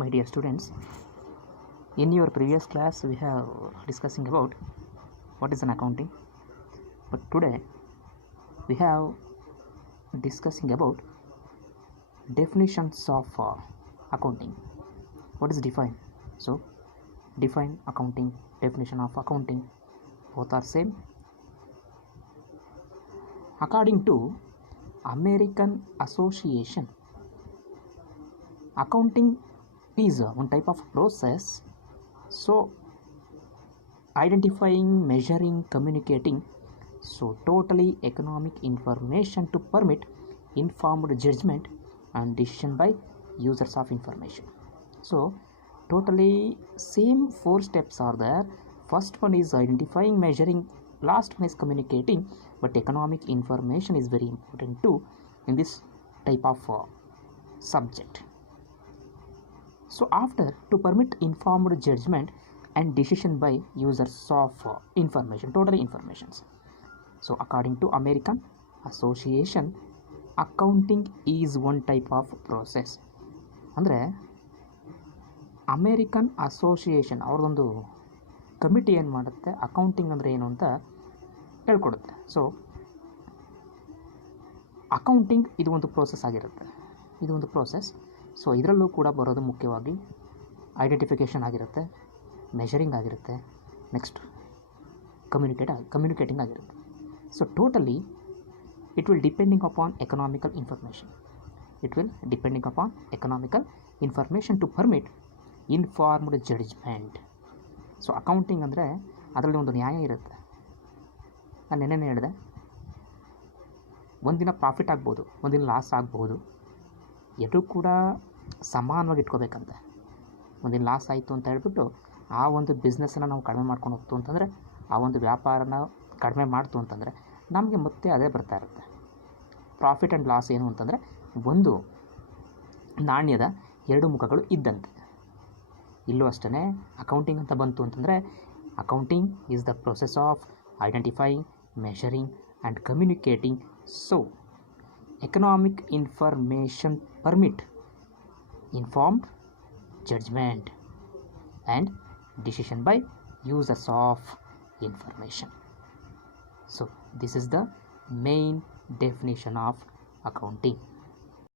My dear students, in your previous class we have discussing about what is an accounting, but today we have discussing about definitions of accounting. What is define? So define accounting, definition of accounting, both are same. According to American Association, accounting is one type of process, so identifying, measuring, communicating, so totally economic information to permit informed judgment and decision by users of information. So totally same 4 steps are there. First one is identifying, measuring, last one is communicating, but economic information is very important too in this type of subject. So after, to permit informed judgment and decision by users of information, totally informations. So according to American Association, accounting is one type of process. ಅಂದರೆ American association ಅವ್ರದ್ದೊಂದು ಕಮಿಟಿ ಏನು ಮಾಡುತ್ತೆ, ಅಕೌಂಟಿಂಗ್ ಅಂದರೆ ಏನು ಅಂತ ಹೇಳ್ಕೊಡುತ್ತೆ. So accounting ಇದು ಒಂದು ಪ್ರೋಸೆಸ್ ಆಗಿರುತ್ತೆ, ಇದು ಒಂದು ಪ್ರೋಸೆಸ್. ಸೊ ಇದರಲ್ಲೂ ಕೂಡ ಬರೋದು ಮುಖ್ಯವಾಗಿ ಐಡೆಂಟಿಫಿಕೇಷನ್ ಆಗಿರುತ್ತೆ, ಮೆಷರಿಂಗ್ ಆಗಿರುತ್ತೆ, ನೆಕ್ಸ್ಟ್ ಕಮ್ಯುನಿಕೇಟಿಂಗ್ ಆಗಿರುತ್ತೆ. So totally it will depending upon economical information. It will depending upon economical information to permit informed judgment. So accounting ಅಂದರೆ ಅದರಲ್ಲಿ ಒಂದು ನ್ಯಾಯ ಇರುತ್ತೆ. ನಾನು ನೆನ್ನೆ ಹೇಳಿದೆ, ಒಂದಿನ ಪ್ರಾಫಿಟ್ ಆಗ್ಬೋದು, ಒಂದಿನ ಲಾಸ್ ಆಗ್ಬೋದು, ಎರಡೂ ಕೂಡ ಸಮಾನವಾಗಿ ಇಟ್ಕೋಬೇಕಂತೆ. ಒಂದಿನ ಲಾಸ್ ಆಯಿತು ಅಂತ ಹೇಳ್ಬಿಟ್ಟು ಆ ಒಂದು ಬಿಸ್ನೆಸ್ಸನ್ನು ನಾವು ಕಡಿಮೆ ಮಾಡ್ಕೊಂಡು ಹೋಗ್ತು ಅಂತಂದರೆ, ಆ ಒಂದು ವ್ಯಾಪಾರನ ಕಡಿಮೆ ಮಾಡ್ತು ಅಂತಂದರೆ ನಮಗೆ ಮತ್ತೆ ಅದೇ ಬರ್ತಾ ಇರುತ್ತೆ. ಪ್ರಾಫಿಟ್ ಆ್ಯಂಡ್ ಲಾಸ್ ಏನು ಅಂತಂದರೆ ಒಂದು ನಾಣ್ಯದ ಎರಡು ಮುಖಗಳು ಇದ್ದಂತೆ. ಇಲ್ಲೂ ಅಷ್ಟೇ ಅಕೌಂಟಿಂಗ್ ಅಂತ ಬಂತು ಅಂತಂದರೆ, accounting is the process of identifying, measuring and communicating. So economic information permit informed judgement and decision by users of information. So this is the main definition of accounting.